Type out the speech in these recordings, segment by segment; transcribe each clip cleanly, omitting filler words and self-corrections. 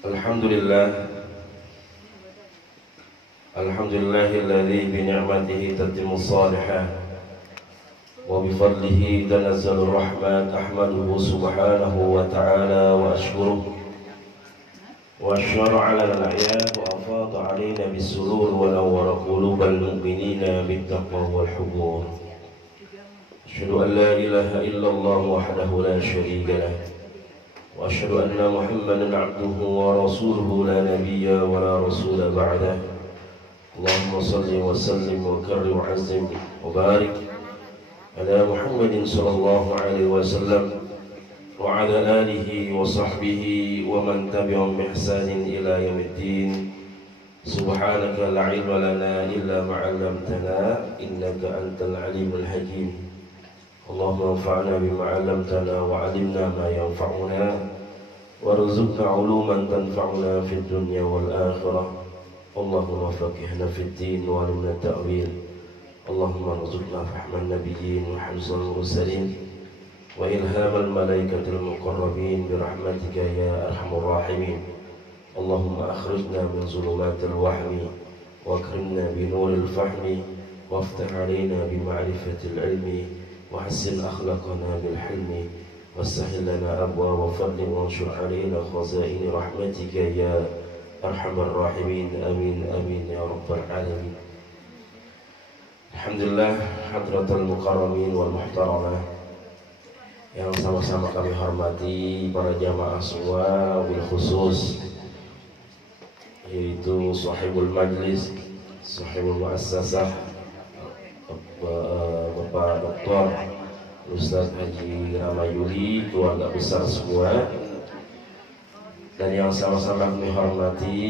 Alhamdulillah, alhamdulillahilladzi bi ni'matihi tatimmu shalihat wa bi fadlihi tanazzalu rahmat. Ahmaduhu subhanahu wa ta'ala wa ashkuruhu wa asyara 'ala al-a'yad wa afada 'alaina bis-surur wa nawwara qulubal mu'minina bit-taqwa wal hubur. Asyhadu an la ilaha illallah wahdahu la syarika lah wa asyhadu anna Muhammadan 'abduhu wa rasuluhu la nabiyya wa la rasula ba'dah. Allahumma salli wa sallim wa karrim wa 'azzim wa barik ala Muhammadin sallallahu alaihi wasallam wa ala alihi wa sahbihi wa man tabi'ahum bi ihsanin ila yaumiddin. Subhanaka la 'ilma lana illa ma 'allamtana innaka antal 'alimul hakim. Allahumma anfa'na bima 'allamtana wa 'allimna ma yanfa'una warzuqna 'uluman tanfa'una fid dunya wal akhirah. Allahumma faqihna fid din wa 'allimna ta'wil. Allahumma rzuqna fahman nabiyyin wa hifzal mursalin wa ilhamal malaikatil muqarrabin bi rahmatika ya arhamar rahimin. Allahumma akhrijna min zulumatil wahmi wa akrimna bi nuril fahmi waftah 'alaina bi ma'rifatil ilmi wa hassin akhlaqana bil hilmi wassahhil lana abwaaba fadlin wanshur 'alaina khazain rahmatika ya arhamar rahimin. Amin amin ya rabbal alamin. Alhamdulillah, hadratul mukarramin wal muhtaramah yang sama-sama kami hormati, para jamaah semua, bil khusus yaitu sahibul majlis, sahibul muassasah, Bapak Dr. Ustaz Haji Ramayuli, keluarga besar semua, dan yang sama-sama kami hormati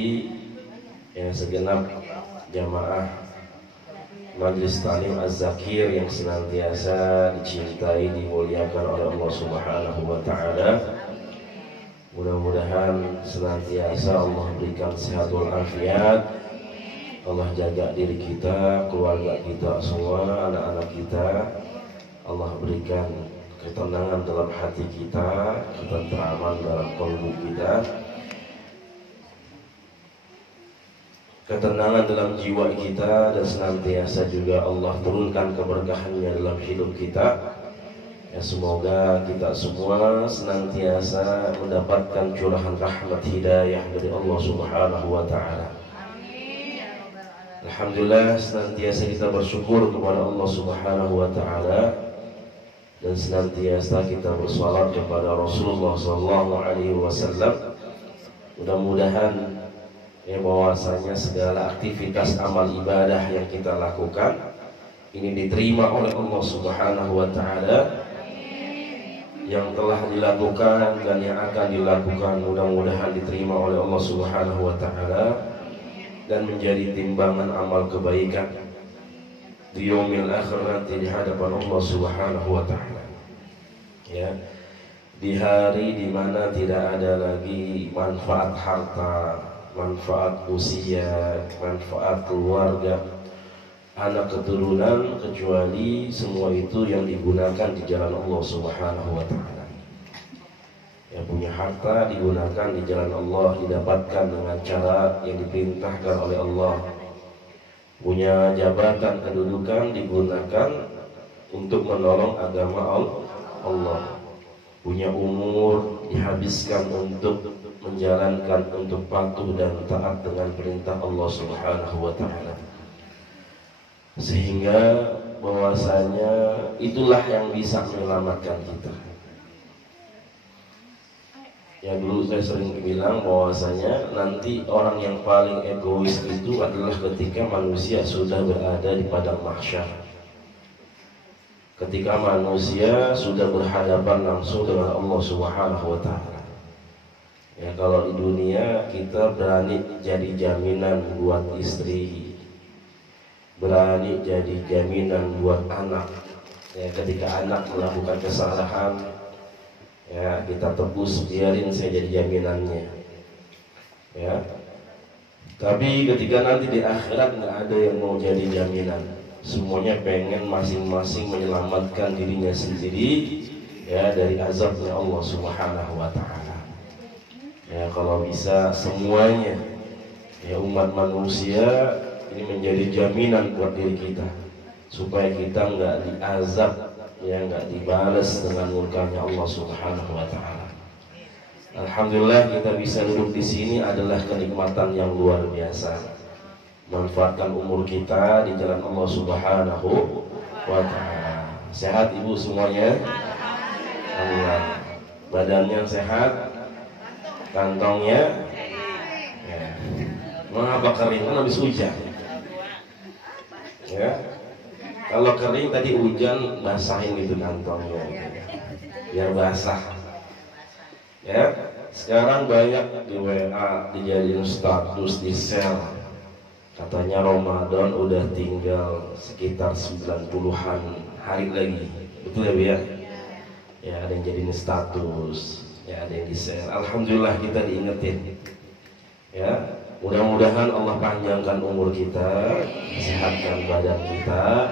yang segenap jamaah Majlis Ta'lim Az-Zakir yang senantiasa dicintai, dimuliakan oleh Allah Subhanahu wa ta'ala. Mudah-mudahan senantiasa Allah berikan sehatul afiat, Allah jaga diri kita, keluarga kita semua, anak-anak kita. Allah berikan ketenangan dalam hati kita, ketenteraman dalam kalbu kita, ketenangan dalam jiwa kita, dan senantiasa juga Allah turunkan keberkahannya dalam hidup kita. Ya, semoga kita semua senantiasa mendapatkan curahan rahmat hidayah dari Allah Subhanahu wa ta'ala. Alhamdulillah, senantiasa kita bersyukur kepada Allah Subhanahu wa ta'ala, dan senantiasa kita bersalawat kepada Rasulullah sallallahu alaihi wasallam. Mudah-mudahan bahwasanya segala aktivitas amal ibadah yang kita lakukan ini diterima oleh Allah Subhanahu wa ta'ala. Yang telah dilakukan dan yang akan dilakukan mudah-mudahan diterima oleh Allah Subhanahu wa ta'ala dan menjadi timbangan amal kebaikan di yaumil akhir nanti di hadapan Allah Subhanahu wa ta'ala. Ya, di hari di mana tidak ada lagi manfaat harta, manfaat usia, manfaat keluarga, anak keturunan, kecuali semua itu yang digunakan di jalan Allah Subhanahu wa ta'ala. Yang punya harta digunakan di jalan Allah, didapatkan dengan cara yang diperintahkan oleh Allah. Punya jabatan kedudukan digunakan untuk menolong agama Allah. Punya umur dihabiskan untuk menjalankan, untuk patuh dan taat dengan perintah Allah Subhanahu wa ta'ala. Sehingga bahwasanya itulah yang bisa menyelamatkan kita. Ya, dulu saya sering bilang bahwasanya nanti orang yang paling egois itu adalah ketika manusia sudah berada di padang mahsyar. Ketika manusia sudah berhadapan langsung dengan Allah Subhanahu wa ta'ala. Ya, kalau di dunia kita berani jadi jaminan buat istri, berani jadi jaminan buat anak. Ya, ketika anak melakukan kesalahan, ya kita tebus, biarin saya jadi jaminannya. Ya, tapi ketika nanti di akhirat nggak ada yang mau jadi jaminan. Semuanya pengen masing-masing menyelamatkan dirinya sendiri, ya, dari azabnya Allah Subhanahu wa ta'ala. Ya, kalau bisa semuanya ya umat manusia ini menjadi jaminan buat diri kita supaya kita nggak diazab, ya nggak dibalas dengan murkanya Allah Subhanahu wa taala. Alhamdulillah kita bisa duduk di sini adalah kenikmatan yang luar biasa. Manfaatkan umur kita di jalan Allah Subhanahu wa taala. Sehat Ibu semuanya? Alhamdulillah. Badannya sehat? Kantongnya? Ya. Mengapa kering? Kan habis hujan. Ya. Kalau kering tadi hujan, basahin gitu kantongnya. Biar basah. Ya. Sekarang banyak di WA dijadiin status, di share. Katanya Ramadan udah tinggal sekitar 90-an hari lagi. Betul ya Bu ya? Ya ada yang jadiin status, ya ada yang di-share. Alhamdulillah kita diingetin. Ya, mudah-mudahan Allah panjangkan umur kita, sehatkan badan kita,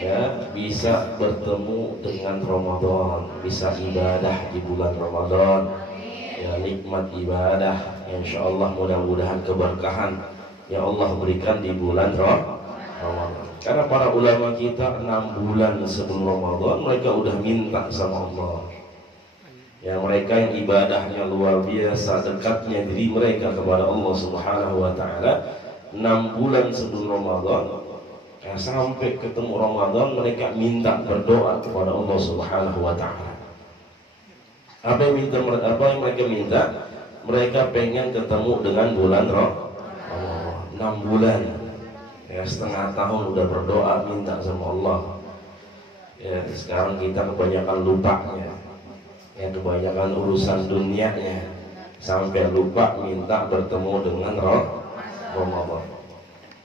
ya, bisa bertemu dengan Ramadan, bisa ibadah di bulan Ramadan. Ya, nikmat ibadah, insyaallah mudah-mudahan keberkahan ya Allah berikan di bulan Ramadan. Karena para ulama kita 6 bulan sebelum Ramadan mereka udah minta sama Allah. Ya mereka yang ibadahnya luar biasa, dekatnya diri mereka kepada Allah Subhanahu wa taala 6 bulan sebelum Ramadan, ya, sampai ketemu Ramadan mereka minta berdoa kepada Allah Subhanahu wa taala. Apa yang mereka minta? Mereka pengen ketemu dengan bulan Ramadan. 6 bulan, ya setengah tahun udah berdoa minta sama Allah. Ya sekarang kita kebanyakan lupanya, ya kebanyakan urusan dunianya sampai lupa minta bertemu dengan Ramadan.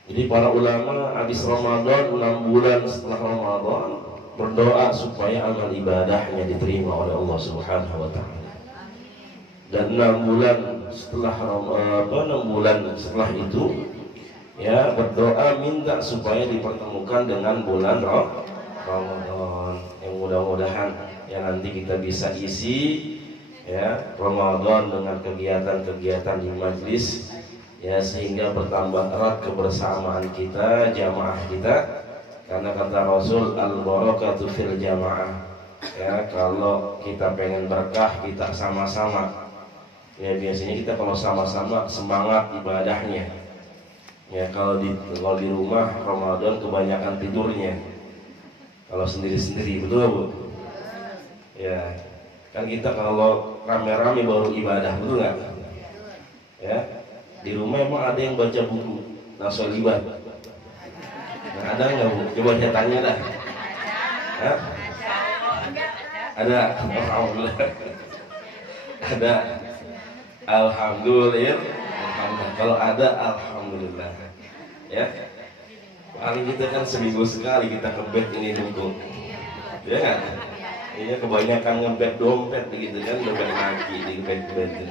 Jadi para ulama habis Ramadan 6 bulan setelah Ramadan berdoa supaya amal ibadahnya diterima oleh Allah Subhanahu wa taala. Dan 6 bulan setelah 6 bulan setelah itu ya berdoa minta supaya dipertemukan dengan bulan Ramadan. Yang mudah-mudahan ya nanti kita bisa isi ya Ramadan dengan kegiatan-kegiatan di majlis, ya sehingga bertambah erat kebersamaan kita, jamaah kita. Karena kata Rasul al-barakatu fil jamaah. Ya kalau kita pengen berkah kita sama-sama. Ya biasanya kita kalau sama-sama semangat ibadahnya. Ya kalau di rumah Ramadan kebanyakan tidurnya. Kalau sendiri-sendiri, betul Bu? Ya, kan kita kalau rame-rame baru ibadah, betul nggak? Ya, di rumah emang ada yang baca buku Nasolibat. Nah, ada nggak Bu? Coba saya tanya dah. Hah? Ada, alhamdulillah. Ada, alhamdulillah. Kalau ada, alhamdulillah. Ya, paling kita kan seminggu sekali kita ngebet ini buku, ya kan? Ini kebanyakan ngebet dompet begitu kan, dompet lagi di ngebet.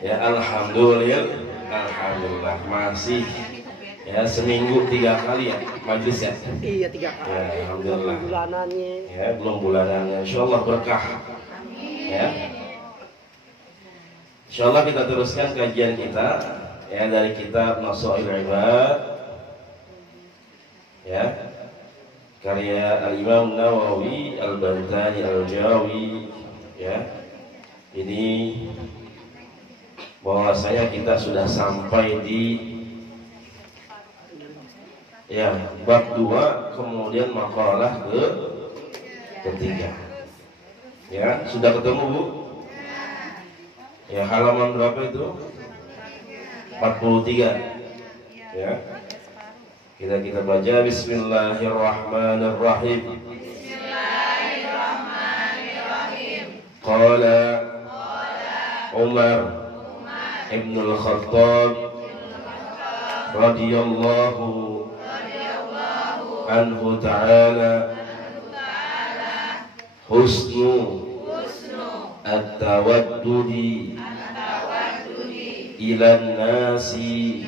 Ya alhamdulillah, alhamdulillah masih ya seminggu 3 kali ya majlis ya. Iya 3 kali. Ya alhamdulillah. Bulanannya. Ya belum bulanannya, insyaallah berkah. Ya. Insyaallah kita teruskan kajian kita ya dari kitab Nasail Ibad ya karya Al-Imam Nawawi Al-Bantani Al-Jawi ya. Ini bahwasanya kita sudah sampai di ya bab 2, kemudian makalah ketiga. Ya, sudah ketemu Bu? Ya, halaman berapa itu? 43. Ya. Kita baca Bismillahirrahmanirrahim. Bismillahirrahmanirrahim. Qala Umar Ibn al-Khattab radhiyallahu anhu ta'ala husnu at-tawaddudi ilan nasi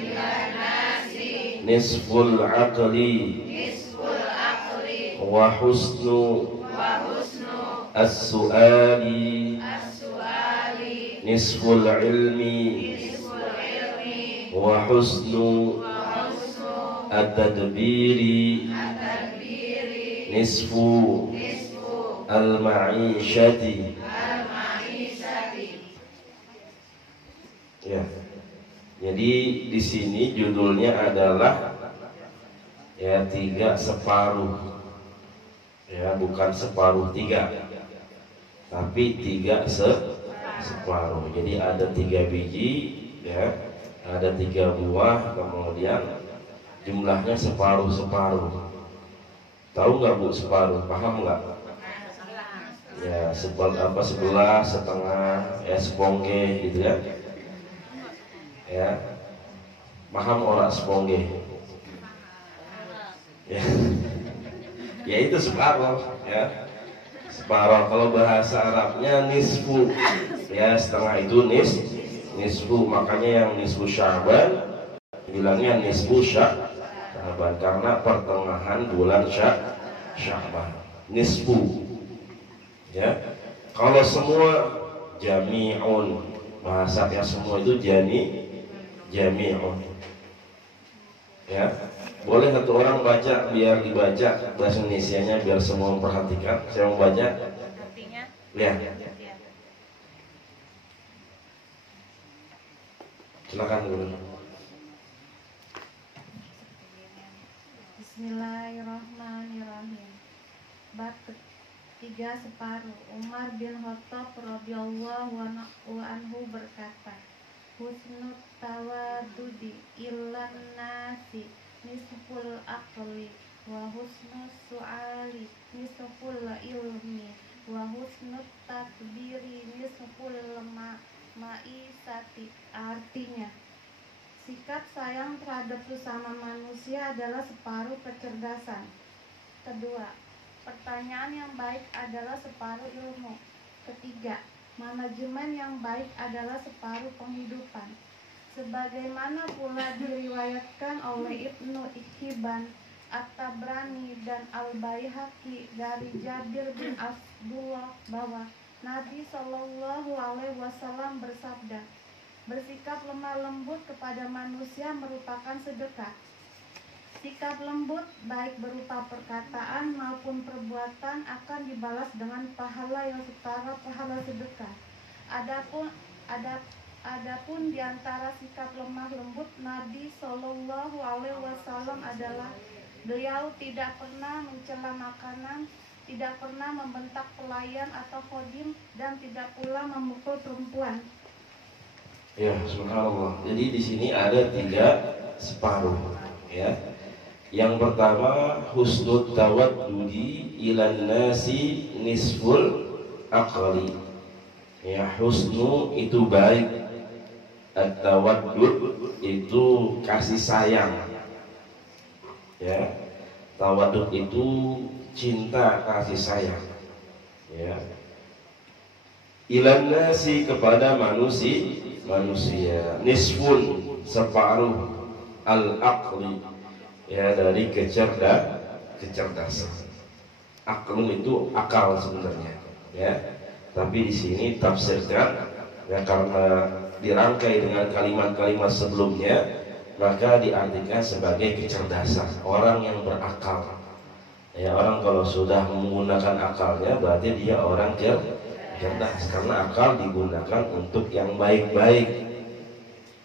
nisful aqli wa husnu as-su'ali nisful ilmi wa husnu at-tadbiri nisfu al-ma'ishati. Ya. Jadi di sini judulnya adalah ya 3 separuh. Ya, bukan separuh 3. Tapi 3 separuh. Jadi ada 3 biji, ya. Ada 3 buah, kemudian jumlahnya separuh-separuh. Tahu nggak Bu separuh? Paham nggak? Ya, sebelah, setengah, ya sepongge gitu ya. Ya, paham orang sepongge? Ya, ya itu separuh, ya. Separuh. Kalau bahasa Arabnya nisfu, ya setengah itu nisfu. Makanya yang nisfu Sya'ban bilangnya nisfu Sya'ban karena pertengahan bulan Sya'ban. Nisfu. Ya, kalau semua jami'un, bahasanya semua itu jami'un. Ya, boleh satu orang baca biar dibaca bahasa Indonesianya biar semua memperhatikan. Saya mau baca. Lihat. Silakan dulu. Bismillahirrahmanirrahim. Bab 3 separuh. Umar bin Khattab radhiyallahu anhu berkata, husnut tawadudi ilan nasi nisful aqli wa husnus su'ali nisful ilmi wa husnut takbiri nisful ma'isati. Artinya, sikap sayang terhadap sesama manusia adalah separuh kecerdasan. Kedua, pertanyaan yang baik adalah separuh ilmu. Ketiga, manajemen yang baik adalah separuh penghidupan. Sebagaimana pula diriwayatkan oleh Ibnu Hibban, At-Tabrani dan Al-Baihaqi dari Jabir bin Abdullah bahwa Nabi Shallallahu Alaihi Wasallam bersabda, bersikap lemah lembut kepada manusia merupakan sedekah. Sikap lembut baik berupa perkataan maupun perbuatan akan dibalas dengan pahala yang setara pahala sedekah. Adapun di antara sikap lemah lembut Nabi Shallallahu Alaihi Wasallam adalah beliau tidak pernah mencela makanan, tidak pernah membentak pelayan atau khodim, dan tidak pula memukul perempuan. Ya, subhanallah. Jadi di sini ada 3 separuh, ya. Yang pertama, husnul tawaddudi ilan nasi nisful aqli. Ya, husnu itu baik, at-tawaddud itu kasih sayang. Ya, tawaddud itu cinta, kasih sayang. Ya. Ilan nasi kepada manusia. Nisfun separuh al-aqli, ya dari kecerdasan. Akal itu akal sebenarnya, ya. Tapi di sini tafsirkan, ya karena dirangkai dengan kalimat-kalimat sebelumnya, maka diartikan sebagai kecerdasan. Orang yang berakal. Ya, orang kalau sudah menggunakan akalnya berarti dia orang cerdas, karena akal digunakan untuk yang baik-baik.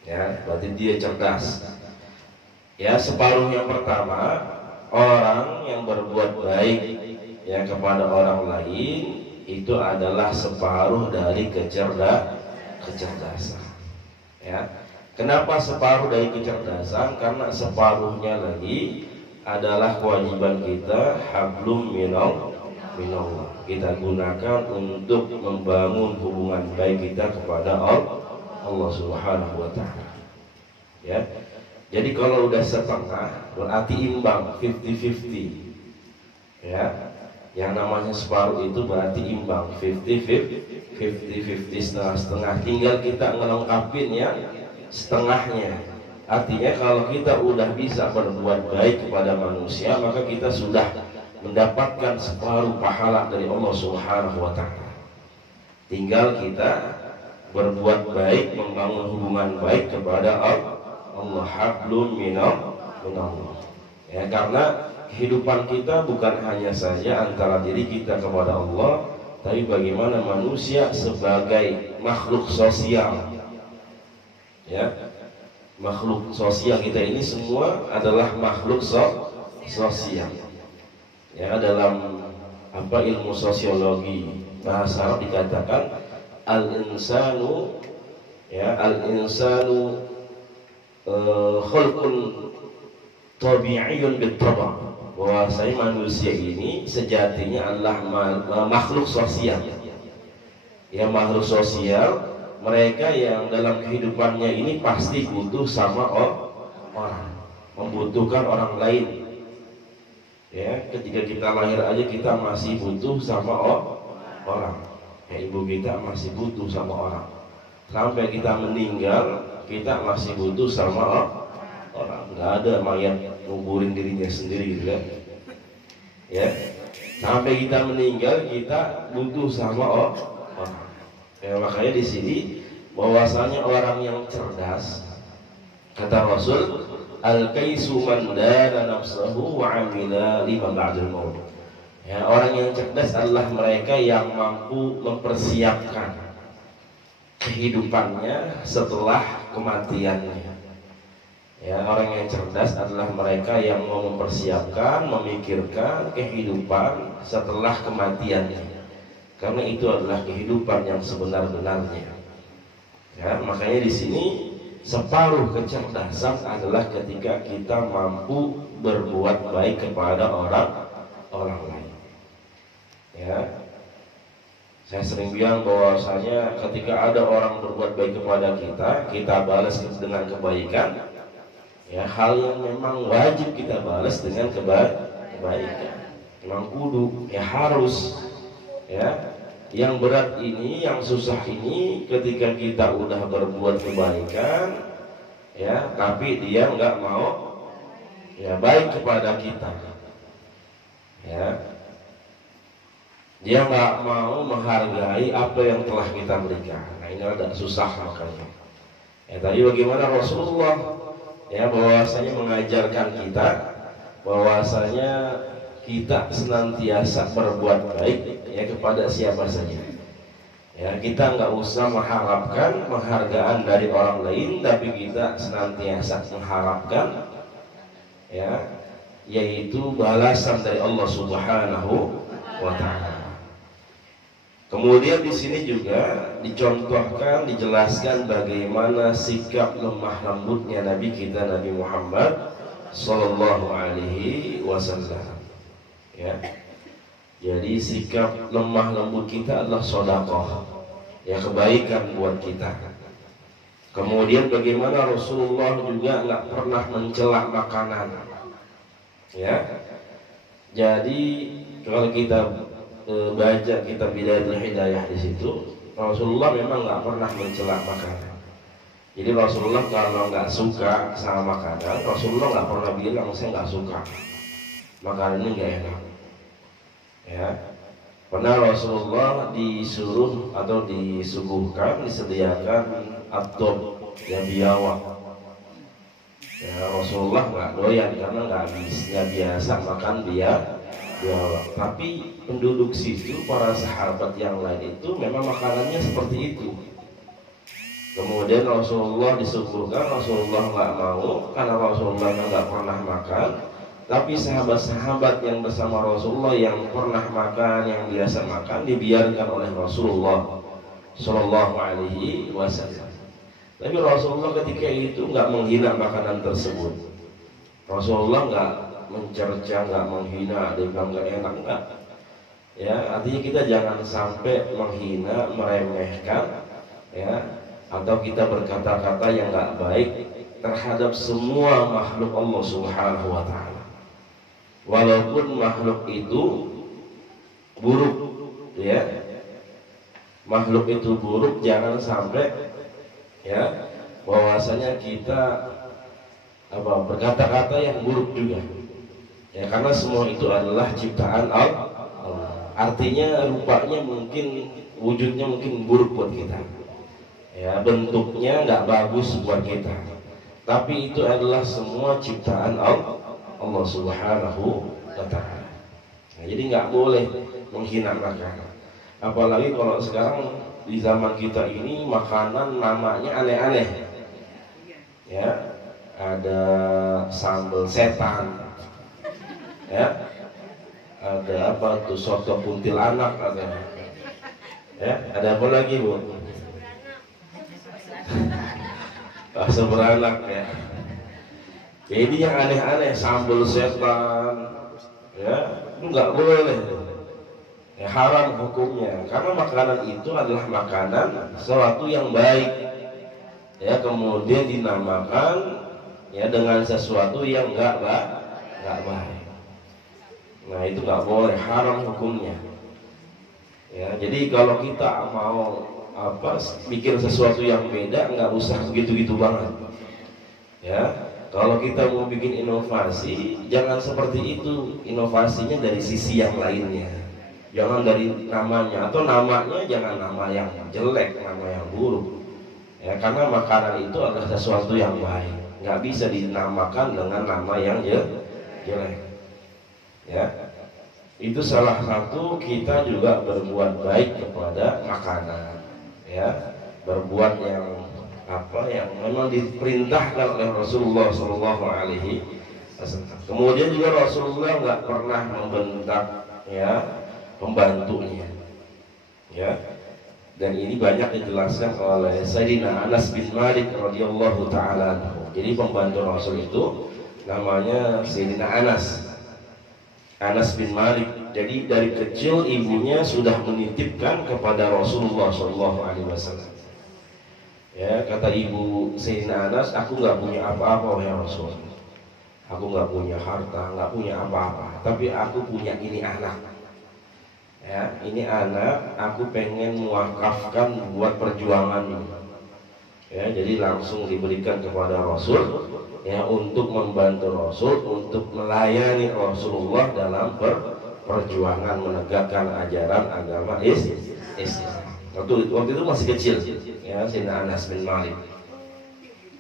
Ya, berarti dia cerdas. Ya, separuh yang pertama, orang yang berbuat baik ya kepada orang lain itu adalah separuh dari kecerdasan. Ya. Kenapa separuh dari kecerdasan? Karena separuhnya lagi adalah kewajiban kita hablum minallah. Kita gunakan untuk membangun hubungan baik kita kepada Allah Subhanahu wa taala. Ya. Jadi kalau udah setengah berarti imbang, 50-50. Ya. Yang namanya separuh itu berarti imbang, 50-50, setengah-setengah. Tinggal kita ngelengkapin ya setengahnya. Artinya kalau kita udah bisa berbuat baik kepada manusia, maka kita sudah mendapatkan separuh pahala dari Allah Subhanahu wa taala. Tinggal kita berbuat baik, membangun hubungan baik kepada Allah. Hablum minallah. Ya, karena kehidupan kita bukan hanya saja antara diri kita kepada Allah, tapi bagaimana manusia sebagai makhluk sosial. Ya, makhluk sosial kita ini semua adalah makhluk sosial. Ya, dalam ilmu sosiologi bahasa Arab dikatakan al-insanu khulqun tabi'iyun bit-taba', bahwa manusia ini sejatinya adalah makhluk sosial. Ya, makhluk sosial, mereka yang dalam kehidupannya ini pasti butuh sama orang, membutuhkan orang lain. Ya, ketika kita lahir aja kita masih butuh sama orang. Ya, ibu kita masih butuh sama orang. Sampai kita meninggal kita masih butuh sama orang. Nggak ada mayat nguburin dirinya sendiri gitu kan. Ya, sampai kita meninggal kita butuh sama orang. Ya, makanya di sini bahwasanya orang yang cerdas, kata Rasul, al-kaisu man dana nafsahu wa amila lima ba'dal maut. Ya, orang yang cerdas adalah mereka yang mampu mempersiapkan kehidupannya setelah kematiannya. Ya, orang yang cerdas adalah mereka yang mau mempersiapkan, memikirkan kehidupan setelah kematiannya. Karena itu adalah kehidupan yang sebenar-benarnya. Ya, makanya di sini separuh kecerdasan adalah ketika kita mampu berbuat baik kepada orang lain. Ya, saya sering bilang bahwasanya ketika ada orang berbuat baik kepada kita, kita balas dengan kebaikan. Ya, hal yang memang wajib kita balas dengan kebaikan. Memang kudu, ya harus. Ya, yang berat ini, yang susah ini, ketika kita udah berbuat kebaikan, ya, tapi dia nggak mau, ya, baik kepada kita, ya, dia nggak mau menghargai apa yang telah kita berikan. Nah, ini agak susah makanya. Ya, tadi bagaimana Rasulullah, ya, bahwasanya mengajarkan kita, bahwasanya kita senantiasa berbuat baik, ya, kepada siapa saja. Ya, kita nggak usah mengharapkan penghargaan dari orang lain, tapi kita senantiasa mengharapkan, ya, yaitu balasan dari Allah Subhanahu wa Ta'ala. Kemudian di sini juga dicontohkan, dijelaskan bagaimana sikap lemah lembutnya Nabi kita, Nabi Muhammad Sallallahu Alaihi Wasallam. Ya, jadi sikap lemah lembut kita adalah sedekah, ya, kebaikan buat kita. Kemudian bagaimana Rasulullah juga nggak pernah mencela makanan. Ya, jadi kalau kita baca kitab Bidayatul Hidayah di situ, Rasulullah memang nggak pernah mencela makanan. Jadi Rasulullah kalau nggak suka sama makanan, Rasulullah nggak pernah bilang saya nggak suka makanan ini nggak enak. Ya, pernah Rasulullah disuruh atau disuguhkan, disediakan atau ya biawak. Ya, Rasulullah nggak doyan karena nggak biasa makan biawak. Tapi penduduk situ, para sahabat yang lain itu memang makanannya seperti itu. Kemudian Rasulullah disuguhkan, Rasulullah nggak mau karena Rasulullah nggak pernah makan. Tapi sahabat-sahabat yang bersama Rasulullah yang pernah makan, yang biasa makan, dibiarkan oleh Rasulullah Sallallahu Alaihi Wasallam. Tapi Rasulullah ketika itu nggak menghina makanan tersebut. Rasulullah nggak mencerca, nggak menghina, dia bilang nggak enak, enggak. Ya, artinya kita jangan sampai menghina, meremehkan, ya, atau kita berkata-kata yang nggak baik terhadap semua makhluk Allah Subhanahu Wa Taala. Walaupun makhluk itu buruk, ya, makhluk itu buruk, jangan sampai, ya, bahwasanya kita berkata-kata yang buruk juga, ya, karena semua itu adalah ciptaan Allah. Artinya rupanya mungkin, wujudnya mungkin buruk buat kita, ya bentuknya nggak bagus buat kita, tapi itu adalah semua ciptaan Allah Subhanahu wa Ta'ala. Nah, jadi nggak boleh menghina makanan, apalagi kalau sekarang di zaman kita ini makanan namanya aneh-aneh, ya ada sambal setan, ya ada apa tuh soto kuntilanak, ada apa lagi Bu? Bakso beranak ya. Jadi yang aneh-aneh, sambal setan, ya itu nggak boleh, ya, haram hukumnya. Karena makanan itu adalah makanan sesuatu yang baik, ya kemudian dinamakan ya dengan sesuatu yang nggak baik. Nah itu nggak boleh, haram hukumnya. Ya jadi kalau kita mau bikin sesuatu yang beda, nggak usah begitu-gitu banget. Ya, kalau kita mau bikin inovasi, jangan seperti itu. Inovasinya dari sisi yang lainnya, jangan dari namanya, atau namanya jangan nama yang jelek, nama yang buruk. Ya, karena makanan itu adalah sesuatu yang baik, nggak bisa dinamakan dengan nama yang jelek. Ya, itu salah satu kita juga berbuat baik kepada makanan. Ya, berbuat yang yang memang diperintahkan oleh Rasulullah SAW. Kemudian juga Rasulullah nggak pernah membentak ya pembantunya, ya. Dan ini banyak dijelaskan oleh Sayyidina Anas bin Malik radhiyallahu taala anhu. Jadi pembantu Rasul itu namanya Sayyidina Anas bin Malik. Jadi dari kecil ibunya sudah menitipkan kepada Rasulullah SAW. Ya, kata ibu Sayyidina Anas, aku nggak punya apa-apa ya Rasul. Aku nggak punya harta, nggak punya apa-apa. Tapi aku punya ini anak. Ya, ini anak, aku pengen mewakafkan buat perjuangan. Ya, jadi langsung diberikan kepada Rasul. Ya, untuk membantu Rasul, untuk melayani Rasulullah dalam perjuangan menegakkan ajaran agama Islam. Waktu itu masih kecil, ya Sayyidina Anas bin Malik.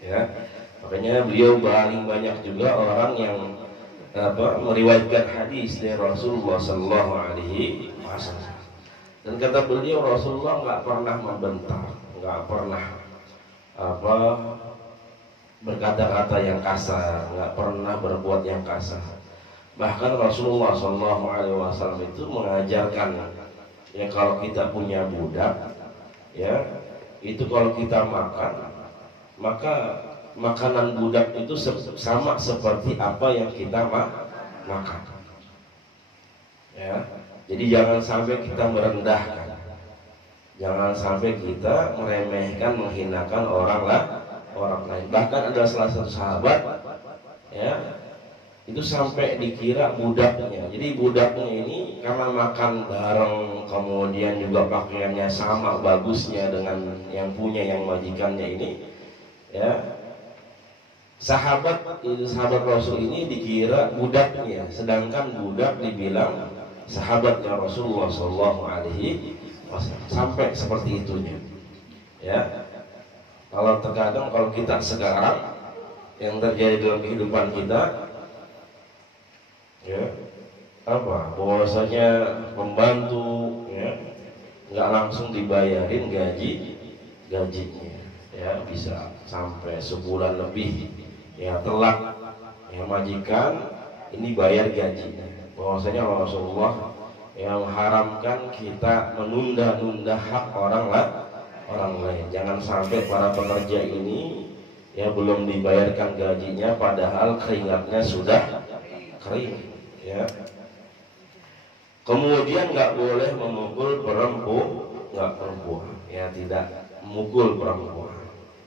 Ya, makanya beliau paling banyak juga orang yang meriwayatkan hadis dari Rasulullah Sallallahu Alaihi Wasallam. Dan kata beliau, Rasulullah nggak pernah membentak, nggak pernah berkata-kata yang kasar, nggak pernah berbuat yang kasar. Bahkan Rasulullah SAW itu mengajarkan, ya kalau kita punya budak, ya itu kalau kita makan, maka makanan budak itu sama seperti apa yang kita makan. Ya, jadi jangan sampai kita merendahkan, jangan sampai kita meremehkan, menghinakan orang lain. Bahkan ada salah satu sahabat, ya itu sampai dikira budaknya. Jadi budaknya ini karena makan bareng, kemudian juga pakaiannya sama bagusnya dengan yang punya, yang majikannya ini, ya sahabat Rasul ini dikira budaknya, sedangkan budak dibilang sahabatnya Rasulullah SAW. Sampai seperti itunya. Ya, kalau terkadang kalau kita sekarang yang terjadi dalam kehidupan kita, ya bahwasanya pembantu ya nggak langsung dibayarin gajinya, ya bisa sampai sebulan lebih, ya telat, ya majikan ini bayar gajinya. Bahwasanya Rasulullah yang mengharamkan kita menunda-nunda hak orang lain. Jangan sampai para pekerja ini ya belum dibayarkan gajinya padahal keringatnya sudah kering. Ya. Kemudian nggak boleh memukul perempuan, ya tidak memukul perempuan,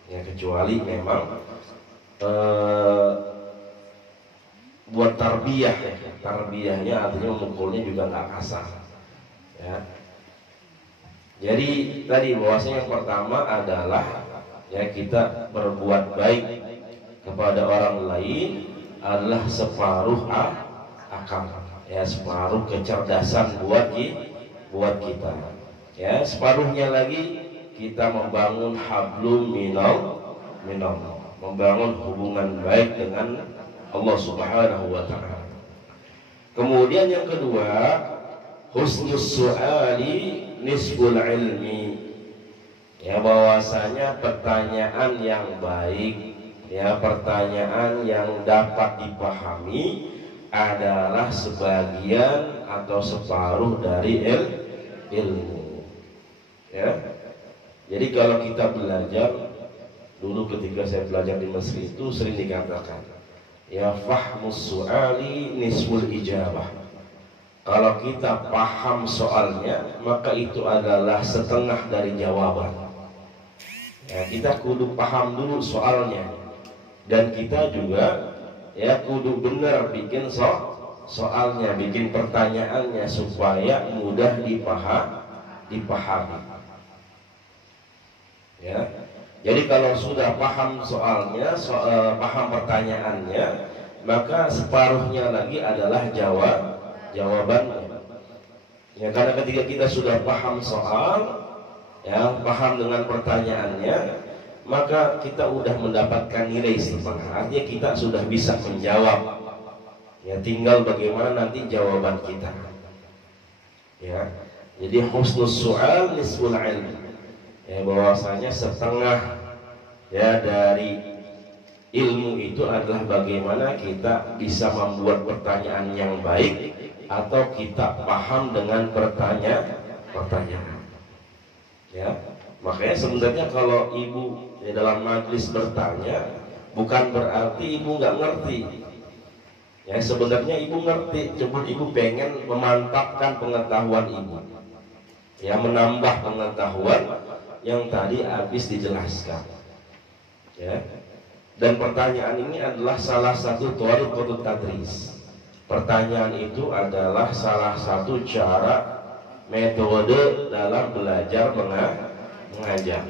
ya kecuali memang buat tarbiyah, ya. Tarbiyahnya artinya memukulnya juga nggak kasar. Ya. Jadi tadi bahwasanya yang pertama adalah ya kita berbuat baik kepada orang lain adalah separuh akal, ya separuh kecerdasan buat kita. Ya separuhnya lagi kita membangun hablum minallah, membangun hubungan baik dengan Allah Subhanahu wa taala. Kemudian yang kedua, husnus su'ali nisbul ilmi. Ya, bahwasanya pertanyaan yang baik, ya, pertanyaan yang dapat dipahami adalah sebagian atau separuh dari ilmu. Ya. Jadi kalau kita belajar, dulu ketika saya belajar di Mesir itu sering dikatakan, ya, fahmus su'ali nisful ijabah. Kalau kita paham soalnya, maka itu adalah setengah dari jawaban. Ya, kita kudu paham dulu soalnya, dan kita juga ya kudu benar bikin soalnya, bikin pertanyaannya supaya mudah dipahami. Ya, jadi kalau sudah paham soalnya, paham pertanyaannya, maka separuhnya lagi adalah jawabannya. Ya, karena ketika kita sudah paham soal, ya, paham dengan pertanyaannya, maka kita sudah mendapatkan nilai setengah. Artinya kita sudah bisa menjawab. Ya, tinggal bagaimana nanti jawaban kita. Ya, jadi husnus su'al nisful ilm. Ya, bahwasanya setengah ya dari ilmu itu adalah bagaimana kita bisa membuat pertanyaan yang baik atau kita paham dengan pertanyaan. Ya, makanya sebenarnya kalau ibu di dalam majelis bertanya, bukan berarti ibu nggak ngerti. Ya, sebenarnya ibu ngerti, cuma ibu pengen memantapkan pengetahuan ibu. Ya, menambah pengetahuan yang tadi habis dijelaskan. Ya. Dan pertanyaan ini adalah salah satu thariqatut tadris. Pertanyaan itu adalah salah satu cara metode dalam belajar mengajar.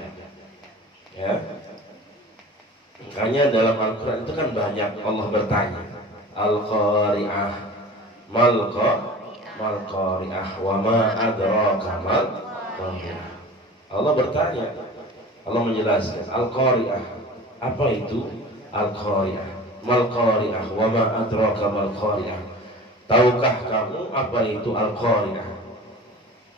Ya. Makanya dalam Al-Quran itu kan banyak Allah bertanya, Al-Qari'ah mal qari'ah wa ma adraka mal qari'ah. Allah bertanya, Allah menjelaskan, Al-Qari'ah, apa itu Al-Qari'ah? Mal qari'ah wa ma adraka mal qari'ah. Tahukah kamu apa itu Al-Qari'ah?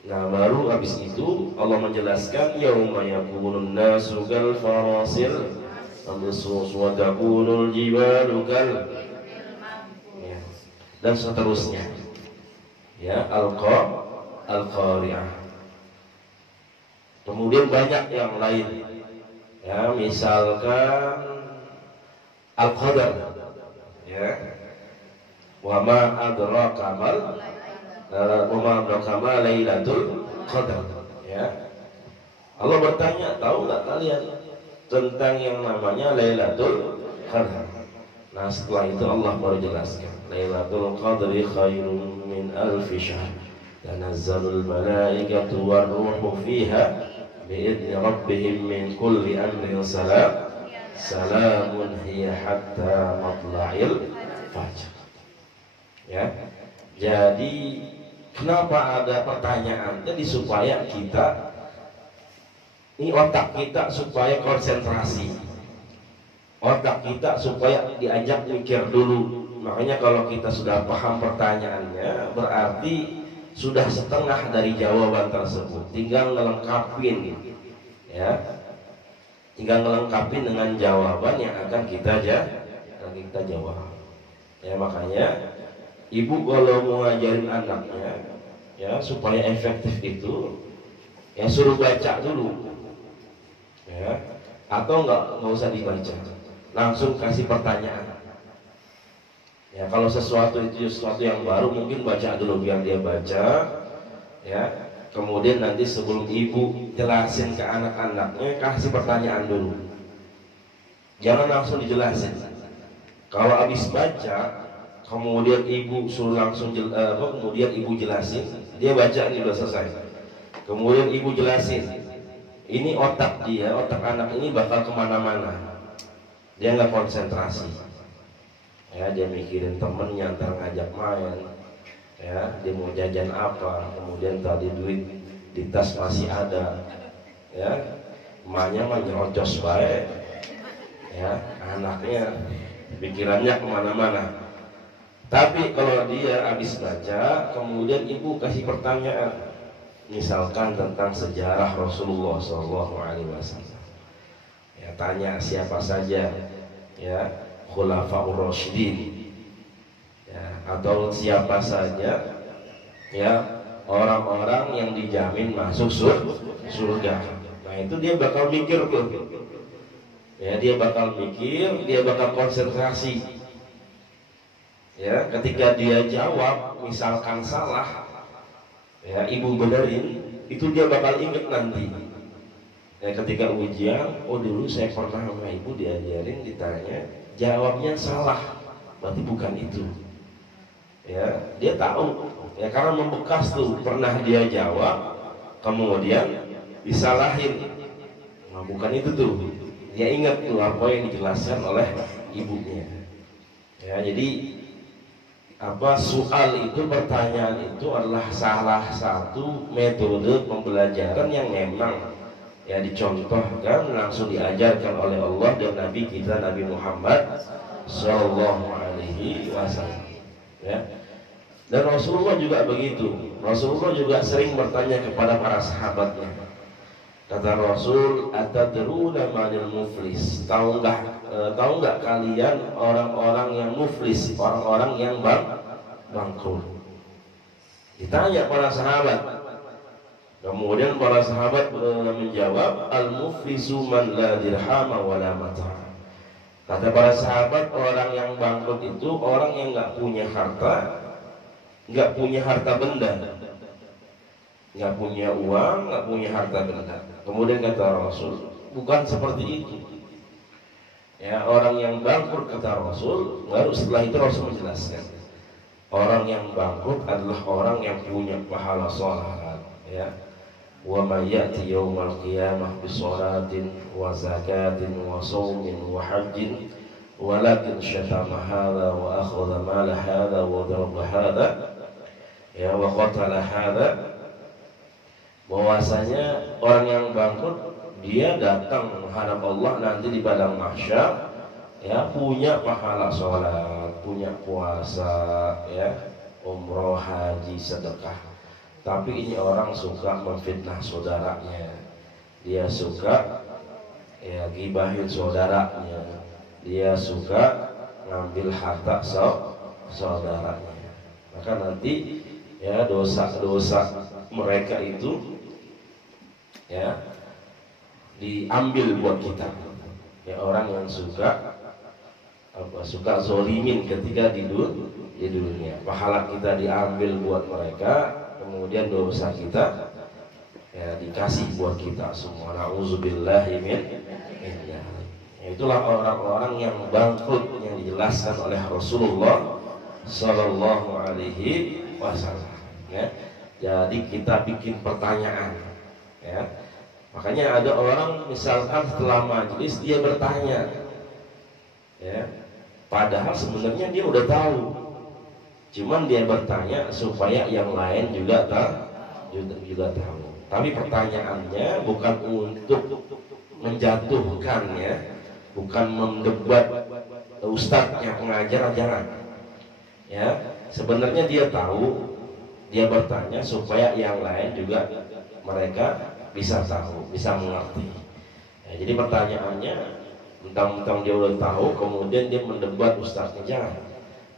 Nah, baru habis itu Allah menjelaskan, yauma yakunun nasu kal farasil amsus wa takunul jibalu kal, ya, dan seterusnya. Ya, Al-Qari'ah. Kemudian banyak yang lain. Ya, misalkan Al-Qadar. Ya. Wa ma adraka mal Lailatul Qadar. Ya. Allah bertanya, tahu enggak kalian tentang yang namanya Lailatul Qadar? Nah, setelah itu Allah baru jelaskan, Lailatul Qadri khairun min alfi syahr. Tanazzalul malaikatu war-ruhu fiha bi'idni rabbihim min kulli amrin salam. Salamun hiya hatta matla'il fajr. Ya. Jadi kenapa ada pertanyaan? Jadi supaya kita, ini otak kita supaya konsentrasi. Otak kita supaya diajak mikir dulu. Makanya kalau kita sudah paham pertanyaannya, berarti sudah setengah dari jawaban tersebut. Tinggal ngelengkapin, ya. Tinggal ngelengkapin dengan jawaban yang akan kita jawab. Ya, makanya ibu kalau mau ngajarin anaknya, ya, supaya efektif itu, ya, suruh baca dulu. Ya. Atau nggak usah dibaca, langsung kasih pertanyaan. Ya, kalau sesuatu yang baru mungkin baca dulu biar dia baca, ya. Kemudian nanti sebelum ibu jelasin ke anak-anaknya, kasih pertanyaan dulu. Jangan langsung dijelasin. Kalau habis baca, kemudian ibu suruh langsung kemudian ibu jelasin, dia baca ini udah selesai. Kemudian ibu jelasin, ini otak anak ini bakal kemana-mana. Dia nggak konsentrasi. Ya, dia mikirin temennya, ntar ngajak main, ya, dia mau jajan apa, kemudian tadi duit di tas masih ada, ya, emaknya mah nyerocos baik, ya anaknya pikirannya kemana-mana. Tapi kalau dia habis baca, kemudian ibu kasih pertanyaan, misalkan tentang sejarah Rasulullah SAW, ya tanya siapa saja, ya Khulafaur Rasyidin, ya, atau siapa saja, ya orang-orang yang dijamin masuk surga. Nah itu dia bakal mikir tuh, ya dia bakal mikir, dia bakal konsentrasi. Ya, ketika dia jawab, misalkan salah, ya ibu benerin, itu dia bakal inget nanti. Ya, ketika ujian, oh dulu saya pernah sama ibu diajarin, ditanya, jawabnya salah, berarti bukan itu. Ya, dia tahu, ya karena membekas tuh, pernah dia jawab, kemudian disalahin. Nah, bukan itu tuh. Dia ingat tuh apa yang dijelaskan oleh ibunya. Ya, jadi soal itu, pertanyaan itu adalah salah satu metode pembelajaran yang memang ya dicontohkan, langsung diajarkan oleh Allah dan Nabi kita Nabi Muhammad Sallallahu Alaihi Wasallam. Ya. Dan Rasulullah juga begitu. Rasulullah juga sering bertanya kepada para sahabatnya. Kata Rasul, atadruna manil muflis? Tahu nggak kalian orang-orang yang muflis, orang-orang yang bangkrut? Ditanya para sahabat. Kemudian para sahabat menjawab, al-muflisu man la dirhama wa la mata'. Kata para sahabat, orang yang bangkrut itu orang yang nggak punya harta benda, nggak punya uang, nggak punya harta benda. Kemudian kata Rasul, bukan seperti itu. Ya, orang yang bangkrut kata Rasul, baru setelah itu Rasul menjelaskan, orang yang bangkrut adalah orang yang punya pahala sholat. Ya, wa may ya'ti yaumal qiyamah bi sholatin wa zakatin wa shaumin wa hajjin walakin syatama hadza wa akhadha mala hadza wa daraba hadza, ya, wa qatala hadza. Bahwasanya orang yang bangkrut, dia datang menghadap Allah nanti di padang mahsyar, ya, punya pahala sholat, punya puasa, ya, umroh, haji, sedekah. Tapi ini orang suka memfitnah saudaranya, dia suka ya gibahin saudaranya, dia suka ngambil harta saudaranya. Maka nanti ya dosa-dosa mereka itu ya diambil buat kita. Ya, orang yang suka zolimin ketika di dunia, pahala kita diambil buat mereka, kemudian dosa kita ya dikasih buat kita semua. Nauzubillahi min dzalik. Itulah orang-orang yang bangkrut yang dijelaskan oleh Rasulullah Sallallahu Alaihi Wasallam. Ya, jadi kita bikin pertanyaan. Ya, makanya ada orang misalkan setelah majelis dia bertanya, ya, padahal sebenarnya dia udah tahu, cuman dia bertanya supaya yang lain juga tahu. Tapi pertanyaannya bukan untuk menjatuhkan, ya, bukan mendebat ustadznya, pengajar, jangan. Ya, sebenarnya dia tahu, dia bertanya supaya yang lain juga mereka bisa tahu, bisa mengerti. Ya, jadi pertanyaannya mentang-mentang dia udah tahu, kemudian dia mendebat ustadznya, jangan.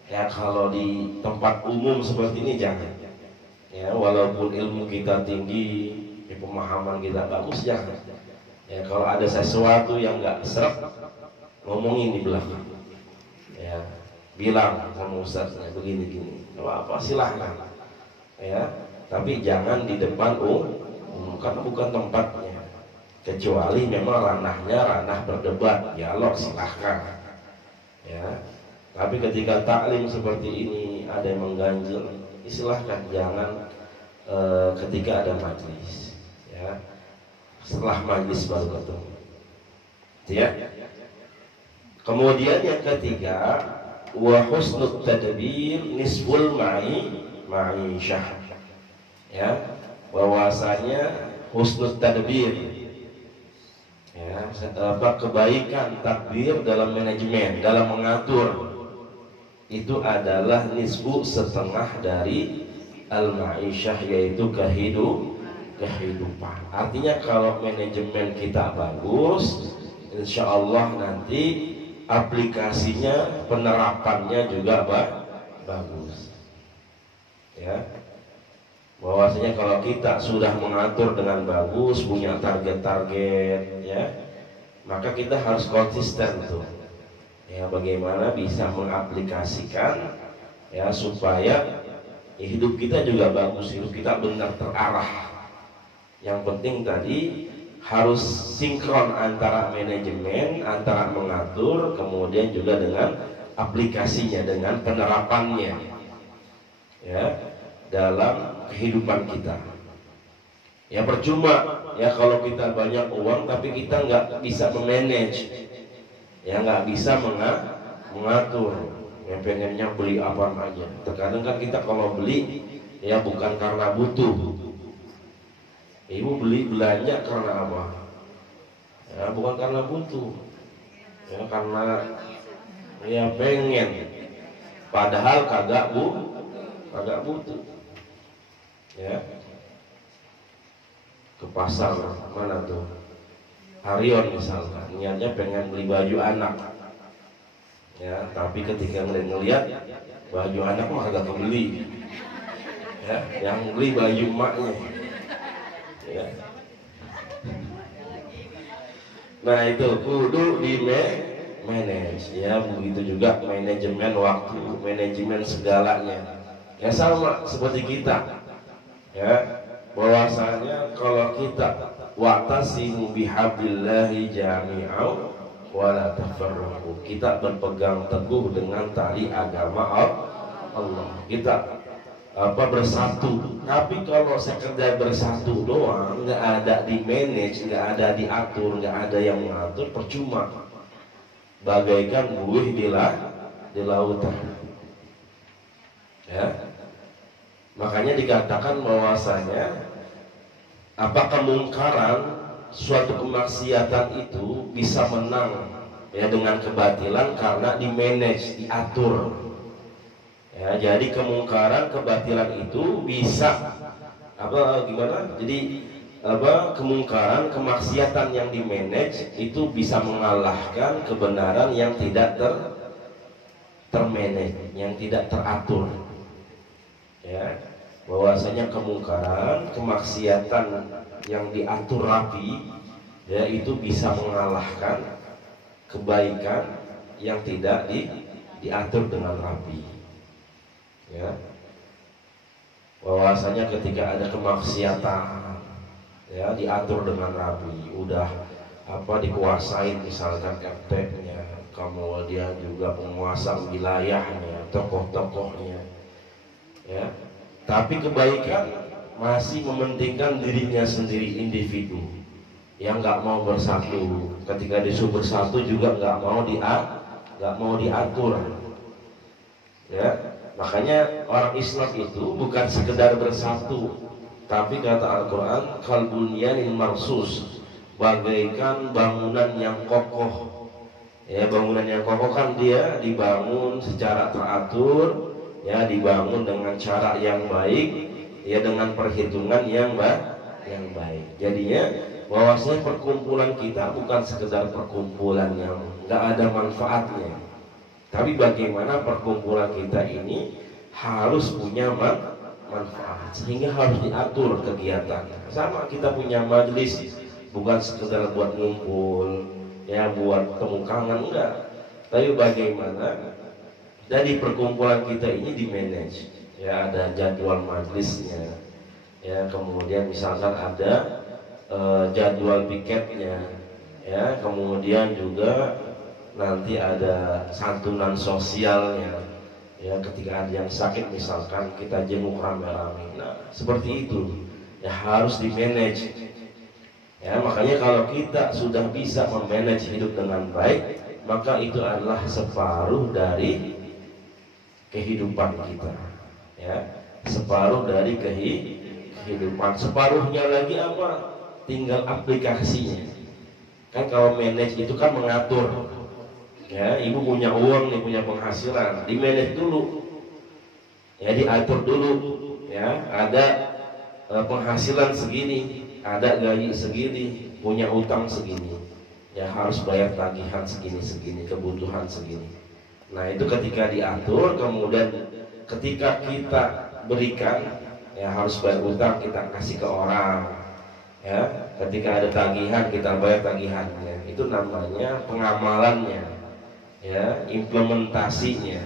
Ya, kalau di tempat umum seperti ini jangan. Ya, walaupun ilmu kita tinggi, pemahaman kita bagus, jangan. Ya, kalau ada sesuatu yang nggak serap, ngomongin di belakang. Ya, bilang sama ustadznya begini-gini. Apa silahkan. Ya, tapi jangan di depan karena bukan tempatnya. Kecuali memang ranahnya ranah berdebat, dialog, silahkan. Ya, tapi ketika taklim seperti ini ada yang mengganjil, silahkan, jangan ketika ada majlis. Ya, setelah majlis baru ketemu. Ya. Kemudian yang ketiga, wa husnut tadbir nisful ma'isyah. Ya, bahwasanya husnul tadbir, Ya, kebaikan takdir dalam manajemen, dalam mengatur itu adalah nisbu setengah dari al-ma'isyah, yaitu kehidupan. Artinya kalau manajemen kita bagus, insya Allah nanti aplikasinya, penerapannya juga bagus. Ya, bahwasanya kalau kita sudah mengatur dengan bagus, punya target-target, ya, maka kita harus konsisten tuh. Ya, bagaimana bisa mengaplikasikan, ya, supaya hidup kita juga bagus, hidup kita benar terarah. Yang penting tadi harus sinkron antara manajemen, antara mengatur, kemudian juga dengan aplikasinya, dengan penerapannya, ya, dalam kehidupan kita. Ya percuma ya kalau kita banyak uang tapi kita nggak bisa memanage, ya nggak bisa mengatur. Yang pengennya beli apa aja. Terkadang kan kita kalau beli ya bukan karena butuh. Ibu beli belanja karena apa? Ya bukan karena butuh. Ya karena ya pengen. Padahal kagak butuh. Ya. Ke pasar mana tuh? Harion misalkan, niatnya pengen beli baju anak. Ya, tapi ketika ngeliat baju anak mah agak kebeli. Ya, yang beli baju emaknya. Ya. Nah itu kudu di manage, ya begitu juga manajemen waktu, manajemen segalanya. Ya sama seperti kita, ya bahwasanya kalau kita wa'tasimu bihablillahi jami'an wala tafarraqu, kita berpegang teguh dengan tali agama Allah, kita bersatu. Tapi kalau sekedar bersatu doang, nggak ada di manage, nggak ada diatur, nggak ada yang mengatur, percuma. Bagaikan buih di lautan. Ya, makanya dikatakan bahwasanya kemungkaran, suatu kemaksiatan itu bisa menang ya dengan kebatilan karena di manage, diatur. Ya, jadi kemungkaran, kebatilan itu bisa gimana? Jadi kemungkaran, kemaksiatan yang di manage itu bisa mengalahkan kebenaran yang tidak termanage, yang tidak teratur. Ya, bahwasanya kemungkaran, kemaksiatan yang diatur rapi, ya itu bisa mengalahkan kebaikan yang tidak diatur dengan rapi. Ya, bahwasanya ketika ada kemaksiatan, ya diatur dengan rapi, udah dikuasain misalkan RT-nya, kemudian juga penguasa wilayahnya, tokoh-tokohnya, ya. Tapi kebaikan masih mementingkan dirinya sendiri, individu yang nggak mau bersatu. Ketika disuruh bersatu juga nggak mau diatur. Ya, makanya orang Islam itu bukan sekedar bersatu, tapi kata Al-Quran, kalbunyanil marsus, bagaikan bangunan yang kokoh. Ya, bangunan yang kokoh kan dia dibangun secara teratur, ya dibangun dengan cara yang baik, ya dengan perhitungan yang baik. Jadinya bahwasanya perkumpulan kita bukan sekedar perkumpulan yang nggak ada manfaatnya, tapi bagaimana perkumpulan kita ini harus punya manfaat, sehingga harus diatur kegiatan. Sama kita punya majelis, bukan sekedar buat ngumpul, ya buat temu kangen, enggak, tapi bagaimana dari perkumpulan kita ini di manage. Ya ada jadwal majelisnya, ya kemudian misalkan ada jadwal piketnya, ya kemudian juga nanti ada santunan sosialnya, ya ketika ada yang sakit misalkan kita jenguk rame-rame. Nah seperti itu ya harus di manage. Ya makanya kalau kita sudah bisa memanage hidup dengan baik, maka itu adalah separuh dari kehidupan kita. Ya, separuh dari kehidupan. Separuhnya lagi apa? Tinggal aplikasinya. Kan kalau manage itu kan mengatur. Ya, ibu punya uang nih, punya penghasilan, di manage dulu. Ya, diatur dulu. Ya, ada penghasilan segini, ada gaji segini, punya utang segini. Ya, harus bayar tagihan segini, kebutuhan segini. Nah, itu ketika diatur, kemudian ketika kita berikan, ya harus bayar utang, kita kasih ke orang. Ya, ketika ada tagihan kita bayar tagihannya. Itu namanya pengamalannya, ya, implementasinya.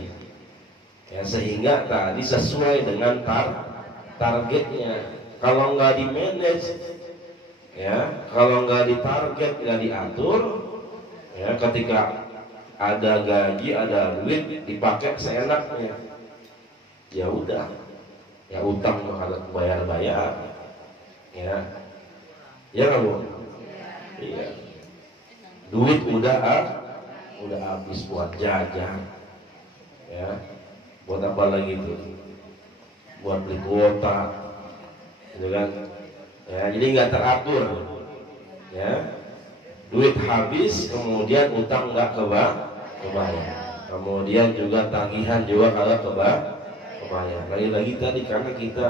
Ya, sehingga tadi sesuai dengan targetnya. Kalau nggak di manage, ya, kalau nggak ditarget, nggak diatur, ya, ketika ada gaji, ada duit dipakai seenaknya, ya udah, ya utang kalau bayar, ya, ya nggak Bu? Iya, duit udah habis buat jajan, ya, buat apa lagi tuh? Buat beli kuota. Gitu kan, ya, jadi nggak teratur, ya, duit habis, kemudian utang nggak kebayar, kemudian juga tagihan juga kagak kebayar. Lagi tadi karena kita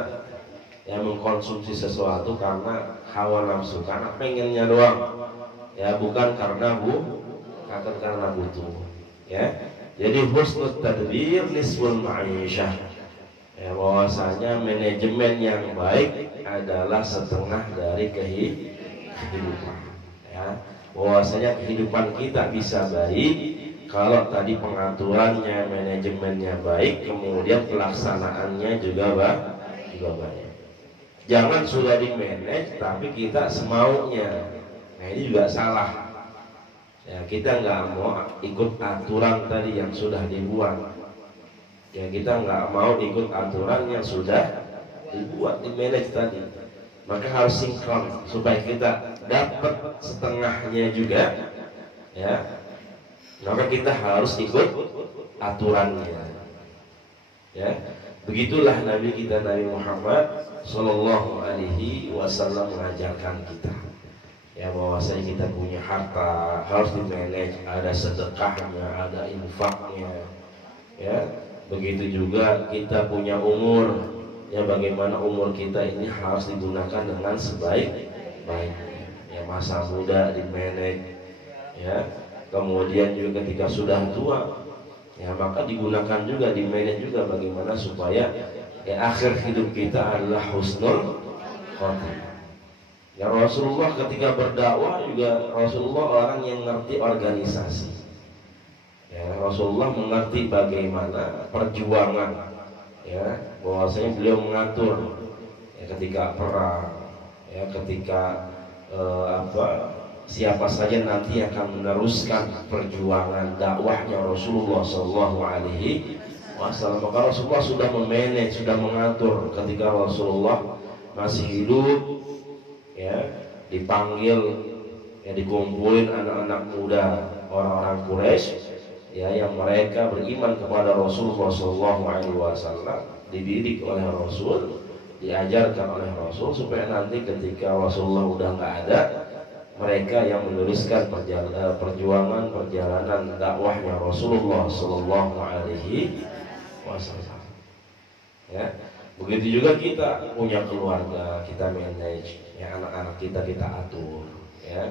yang mengkonsumsi sesuatu karena hawa nafsu, karena pengennya doang, ya, bukan karena butuh, ya. Jadi husnul tadbir nisful ma'isyah. Ya, bahwasanya manajemen yang baik adalah setengah dari kehidupan. Ya, bahwasanya kehidupan kita bisa baik kalau tadi pengaturannya, manajemennya baik, kemudian pelaksanaannya juga baik. Jangan sudah di manage tapi kita semaunya. Nah, ini juga salah. Ya, kita nggak mau ikut aturan tadi yang sudah dibuat. Ya, kita nggak mau ikut aturan yang sudah dibuat, di manage tadi. Maka harus sinkron supaya kita dapat setengahnya juga, ya. Maka kita harus ikut aturannya, ya. Begitulah Nabi kita, Nabi Muhammad Sallallahu Alaihi Wasallam mengajarkan kita, ya, bahwasanya kita punya harta harus di manage, ada sedekahnya, ada infaknya, ya. Begitu juga kita punya umur, ya, bagaimana umur kita ini harus digunakan dengan sebaik-baiknya. Ya, masa muda di manage, ya. Kemudian juga ketika sudah tua, ya, maka digunakan juga di manage juga bagaimana supaya, ya, akhir hidup kita adalah husnul khotimah. Ya, Rasulullah ketika berdakwah juga Rasulullah orang yang ngerti organisasi. Ya, Rasulullah mengerti bagaimana perjuangan, ya, bahwasanya beliau mengatur, ya, ketika perang, ya, ketika siapa saja nanti akan meneruskan perjuangan dakwahnya Rasulullah Shallallahu Alaihi Wasallam. Maka Rasulullah sudah memanage, sudah mengatur ketika Rasulullah masih hidup, ya, dipanggil, ya, dikumpulin anak-anak muda orang-orang Quraisy, ya, yang mereka beriman kepada Rasulullah SAW, dididik oleh Rasul, diajarkan oleh Rasul, supaya nanti ketika Rasulullah udah nggak ada, mereka yang meneruskan perjuangan dakwahnya Rasulullah SAW. Ya, begitu juga kita punya keluarga, kita manage, ya, anak-anak kita atur, ya.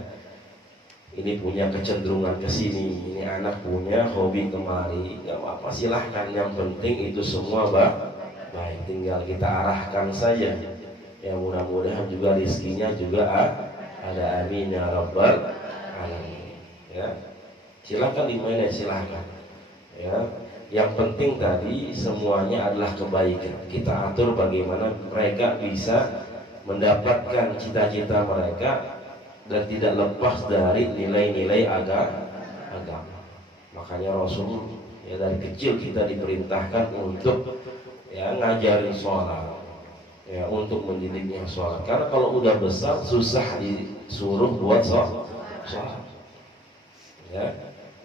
Ini punya kecenderungan ke sini, ini anak punya hobi kemari, gak apa-apa, silahkan, yang penting itu semua baik, tinggal kita arahkan saja. Ya, mudah-mudahan juga rizkinya juga ada, amin ya rabbal alamin. Ya, silahkan dimana, silahkan. Ya, yang penting tadi semuanya adalah kebaikan. Kita atur bagaimana mereka bisa mendapatkan cita-cita mereka dan tidak lepas dari nilai-nilai agama. Makanya Rasul, ya, dari kecil kita diperintahkan untuk, ya, ngajarin sholat, ya, untuk mendidiknya sholat. Karena kalau udah besar susah disuruh buat sholat. Ya,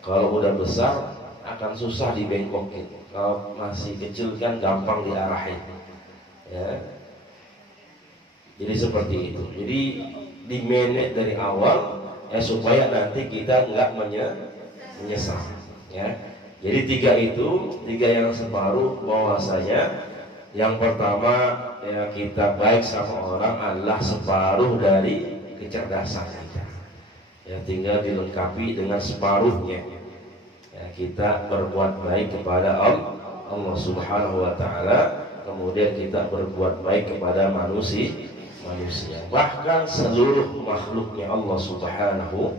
kalau udah besar akan susah dibengkokin. Kalau masih kecil kan gampang diarahin. Ya, jadi seperti itu. Jadi di manage dari awal, ya supaya nanti kita nggak menyesal ya. Jadi tiga yang separuh bahwasanya yang pertama ya, kita baik sama orang adalah separuh dari kecerdasan kita ya, tinggal dilengkapi dengan separuhnya ya, kita berbuat baik kepada Allah Subhanahu wa ta'ala, kemudian kita berbuat baik kepada manusia, bahkan seluruh makhluknya Allah Subhanahu